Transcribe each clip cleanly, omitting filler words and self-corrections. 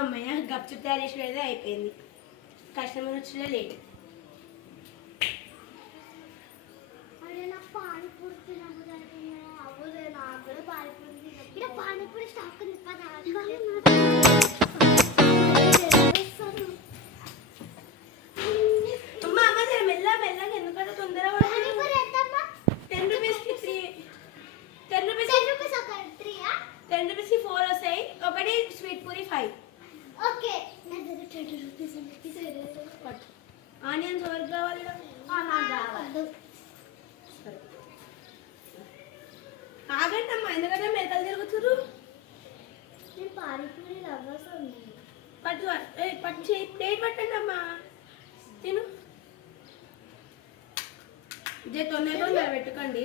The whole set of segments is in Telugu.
అమ్మయ్య గప్చుప్ తయారు చేసి పెడితే అయిపోయింది. కస్టమర్ వచ్చినా లేట్. పానీపూరి స్టాక్ మెల్లగా ఎందుకంటే తొందరగా 10 రూపీస్కి 10 రూపీస్కి 4 వస్తాయి. ఒకటి స్వీట్ పూరి 5. ఓకే ఆనియన్స్ ఎవరికి కావాలి? ఆగండి అమ్మా, ఎందుకంటే మెరకలు తిరుగుతురు. నేను పానీపూరి లవర్స్ ఉంది. పట్టు ప్లేట్ పట్టండి అమ్మా, తిను. ఇదే తొందర పెట్టుకోండి.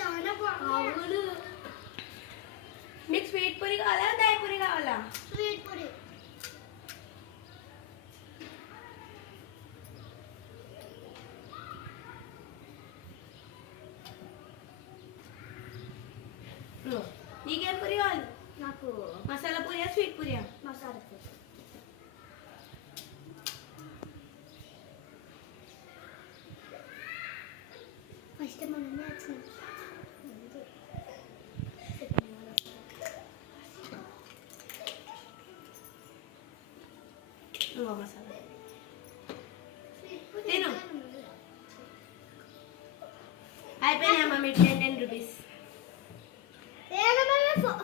చాలా బాగుంది. మీకు స్వీట్ పూరి కావాలా, దయ పూరి కావాలా? స్వీట్ పూరి. నీకేం పూరి కావాలి? నాకు మసాలా పూరియా, స్వీట్ పూరియా? మసాలా పూరి. ఫస్ట్ మనమే వచ్చింది. మసాలా తిను. అయిపోయినాయమ్మా మీ 10 రూపీస్.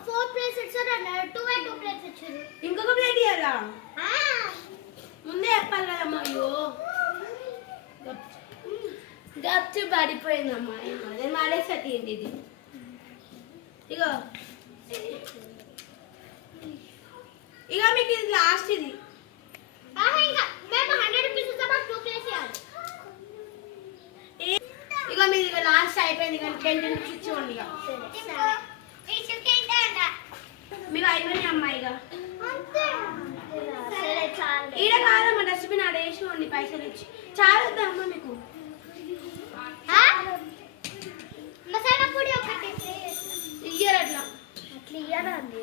4 ప్లేట్స్ ఇచ్చారు అన్నారు. 2 ప్లేట్స్ ఇచ్చారు. ఇంకొక ప్లేట్ ఇవ్వాలా? ముందే చెప్పాలి కదమ్మా. అయ్యో గప్చు పడిపోయిందమ్మా. నేను మాడేసటి ఏంటి ఇది? ఇగో మీకు ఇది లాస్ట్. ఇది ఇక మీది ఇక లాస్ట్ అయిపోయింది. కానీ 10 రూపీస్ ఇచ్చేవాడి. ఇక మీరు అయిపోయినాయి అమ్మాయిగా. ఈడ కాదమ్మా, డస్ట్బిన్ ఆడ వేసుకోండి పైసలు ఇచ్చి. చాలా వద్దమ్మా మీకు. మసాలా పొడి ఒకటి ఇయ్యరు అట్లా ఇయ్యరా అండి.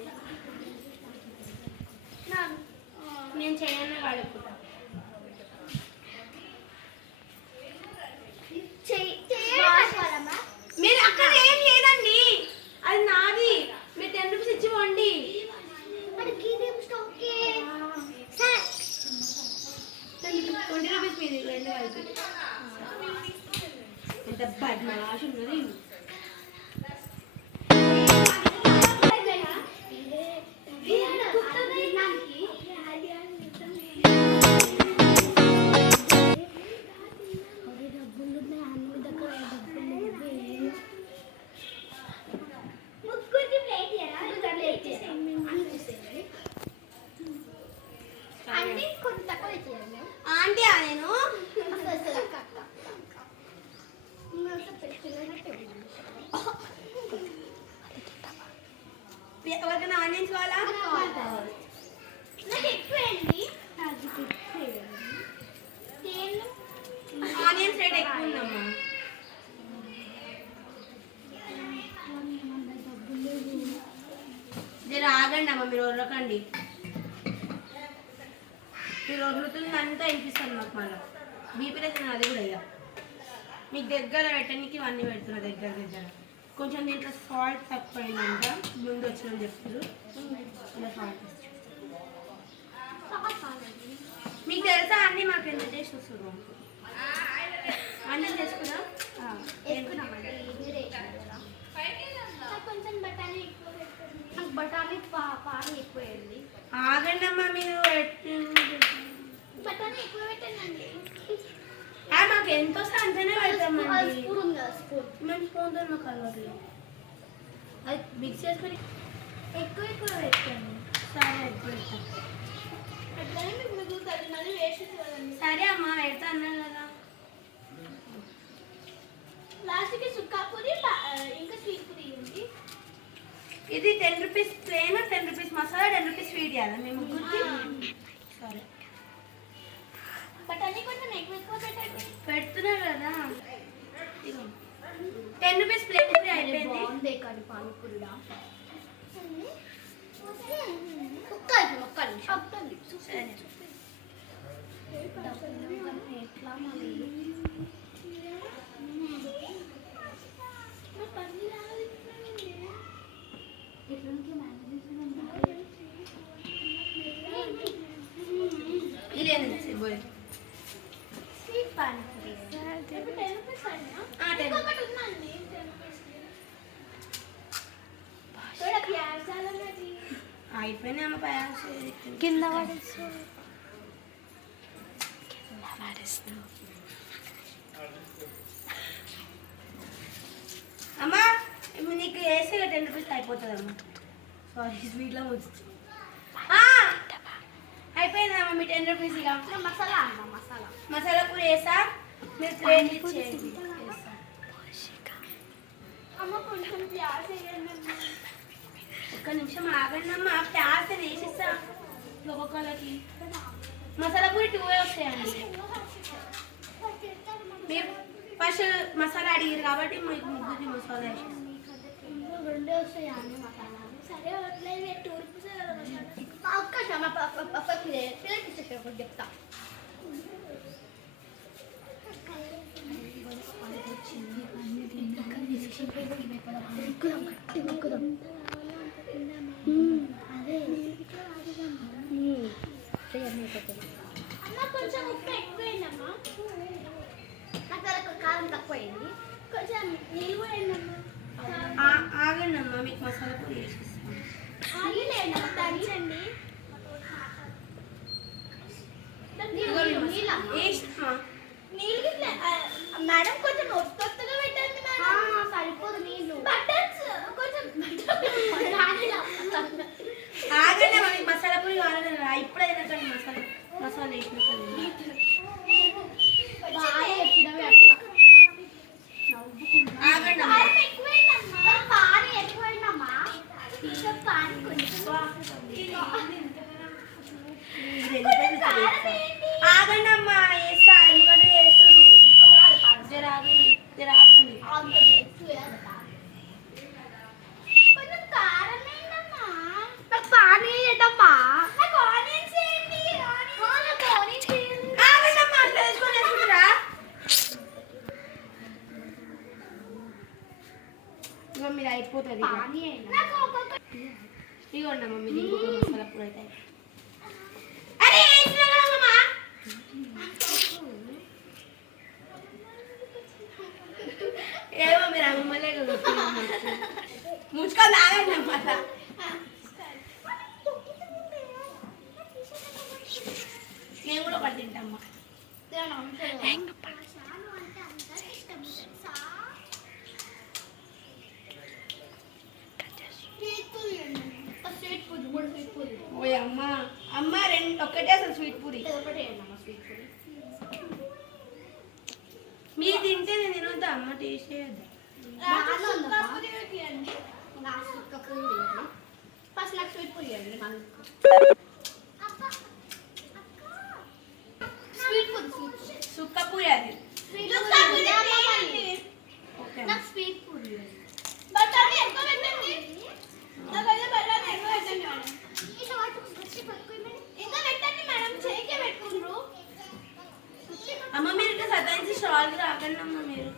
నేను చేయను వాడుకుంటా. మీరు అక్కడ ఏం లేదండి, అది నాది. మీరు 10 రూపీస్ ఇచ్చి పోండి. 20 రూపీస్ మీది రెండు కలిపి. ఎంత బద్మాష్ ఉన్నది. ఆంటీ నేను ఎవరికైనా ఆనియన్స్ కావాలా? ఆనియన్స్ రేట్ ఎక్కువ ఉందమ్మా. జర ఆగండి అమ్మ, మీరు వరకండి. మీరు వదులుతుందంతా వినిపిస్తుంది మాకు. మళ్ళీ బీపీ రేషన్ అది కూడా ఇక మీకు దగ్గర పెట్టడానికి ఇవన్నీ పెడుతున్నా. దగ్గర కొంచెం దీంట్లో సాల్ట్ తక్కువైందంట. ముందు వచ్చిన చెప్తారు ఇలా సాల్ట్. మీకు తెలుసా అన్నీ మాకు ఎంత టేస్ట్ వస్తుంది. అన్నీ చేసుకున్నా కొంచెం బఠానీ ఎక్కువ పెట్టండి. నాకు బఠానీ పానీ ఎక్కువ వేయండి. ఆగండి అమ్మా, మీరు బఠానీ ఎక్కువ పెట్టండి. మాకు ఎంత వస్తే అంతనే పెడతామండి. స్పూన్ స్పూన్తో మాకు అలవాట్లేదు. అది మిక్స్ చేసుకొని ఎక్కువ పెట్టండి. సరే ఎక్కువ పెడతాం. అట్లనే మీకు మిగులుతుంది, మళ్ళీ వేస్ట్ కదండి. సరే అమ్మా పెడతా అన్నాను కదా. లాస్ట్కి సుక్కా పూరి ఇంకా స్వీట్ పూరి ఉంది. ఇది 10 rupees plain, 10 rupees masala, 10 rupees sweet ఇవ్వాలి మీ ముగ్గురికి. సరే బఠానీ కొంచెం ఎక్కువ పెట్టండి. పెడుతున్నారు కదా. ఇదిగో 10 రూపీస్ ప్లేన్ పూరి అయిపోయింది. బాగుంది కానీ పానీపూరిలా. ఒక్కలి సరే ఎట్లా మరి ఇదేంటి బోయ్ స్వీట్ పానీపూరి 10 రూపీస్ అన్నా ఒకటి ఉందండి 10 రూపీస్ थोड़ा प्यार साला जी అయిపోయినాయి అమ్మ పాయాస్ కింద పడేసు అమ్మా ఇప్పుడు నీకు వేసి 10 రూపీస్ అయిపోతుంది అమ్మ. సారీ స్వీట్లో వచ్చి అయిపోయిందమ్మా మీ 10 రూపీస్. ఇక మసాలా అన్న మసాలా మసాలా పూరి వేసా, మీరు ప్లేట్ ఇచ్చేయండి. అమ్మ కొంచెం ప్యార్ చేయండి. ఒక్క నిమిషం ఆగండి అమ్మ, ప్యాస్ వేసిస్తా ఒక్కొక్కరికి. మసాలా పూరి 2 వస్తాయండి. మీరు ఫస్ట్ మసాలా అడిగారు కాబట్టి మీకు ముగ్గురికి మసాలా వేసేస్తాం. రెండే వస్తాయి అన్ని మసాలాలు. సరే వదిలేదు 2 రూపీస్ ఒక్క పిల్లలకి ఇచ్చేసారు చెప్తా. అదే అమ్మ కొంచెం ఉప్పు ఎక్కువైందమ్మా. నాకు కారం తక్కువైంది. కొంచెం నీళ్ళు కూడా అయిందమ్మా. ఆగండి అమ్మ, మీకు మసాలా పూరి వేసేస్తాం. ఆగిలేదమ్మా దంచండి. నీళ్ళు మేడం కొంచెం ఒత్తుగా పెట్టండి మేడం. సరిపోదు నీళ్ళు. బటన్స్ కొంచెం ఆగండి అమ్మ, మీకు మసాలా పూరి కావాలని ఇప్పుడే తినకండి. మసాలా వేసినట్టు ఆగండి అమ్మ. పానీ ఎక్కువైందమ్మా. పానీ ఆగండి అమ్మా, వేస్తా. ఎందుకంటే వేస్తున్నారు. జరాగండి. కొంచెం కారం ఏంటమ్మా. నాకు పానీ ఏంటమ్మా. నాకు ఆనియన్స్ ఏంటి. నాకు ఆనియన్స్ ఏంటి. ఆగండి అమ్మా, అట్లా వేసుకొని వేసుకుంటారా? ఇగో మీరు అయిపోతుంది. పానీ నాకు ఒక్కొక్క ఇగోండి అమ్మ, మీరు ఇంకొక మసాలా పూరి అయితే. అరే వేసినారమ్మా. ఏమో మీరు అమ్మలే ముచ్చుకొని ఆగండి అన్నమాట. నేను కూడా పట్టింటమ్మా. ఓయ్ అమ్మ అమ్మ, ఒక్కటే అసలు స్వీట్ పూరి. మీరు తింటే నేను తినొద్దా అమ్మ, టేస్ట్ చేయొద్దా? ఫస్ట్ నాకు స్వీట్ పూరి అండి. స్వీట్ పూరి సుక్క పూరి అది. ఓకే నాకు స్వీట్ పూరి అమ్మ, మీరు ఇట్లా సతాయించి స్టాల్కి రాకండి అమ్మ. మీరు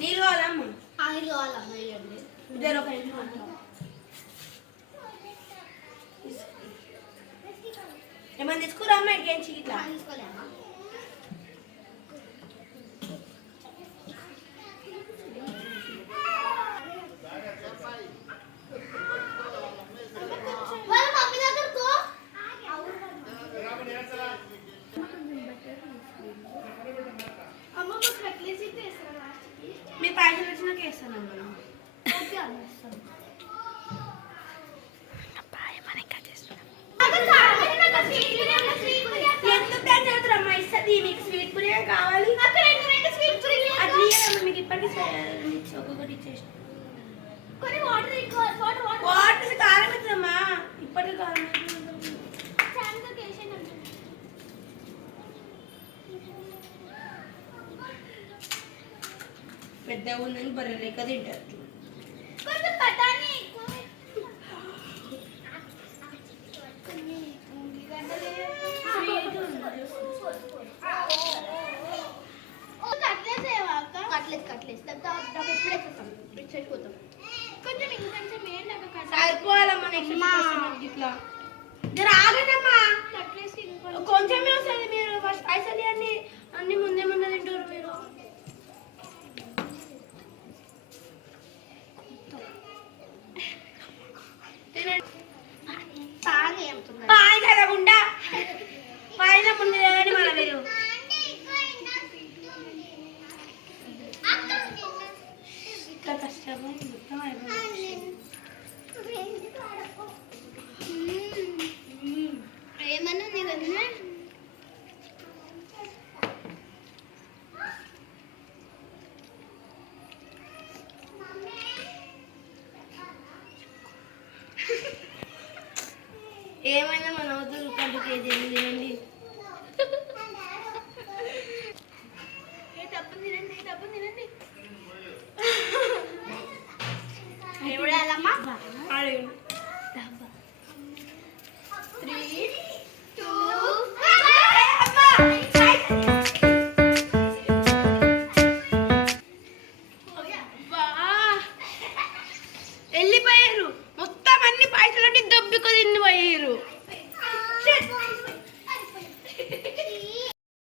నీళ్ళు కావాలమ్మ. ఇద్దరు ఒక నిమిషం. ఏమన్నా తీసుకురా అమ్మ, ఎక్కించి ఇట్లా. మీ పైసలు వచ్చినాక వేస్తానమ్మా. ఎందుకు చదువుతురమ్మా? ఇస్తుంది మీకు స్వీట్ పూరి కావాలి. ఒకటి ఇచ్చేసి కొన్ని వాటర్ వాటర్ వాటర్ వాటర్ కారం అవుతుందమ్మా ఇప్పటికి కారం అవుతుంది. చాంతో కేషన్ అంటే పెద్దగా ఉందని బర్రె లెక్క తింటారు. కొంచెం బఠానీ కొంచెం ఇంకొంచెం ఏంటక్క సరిపోవాలమ్మా నెక్స్ట్ ఇట్లా జర ఆగండమ్మా. కట్లేసి కొంచెమే వస్తుంది. మీరు ఫస్ట్ పైసలు అన్ని అన్ని ముందే ముందే తింటారు మీరు. పాయి కదకుండా పైన ముందు తినని మన మీరు ఇట్లా కష్టపడి మొత్తం అయిపోయింది. ఏమన్నా నీ కదా ఏమైనా మన వద్ద రూపాయలు కేజీ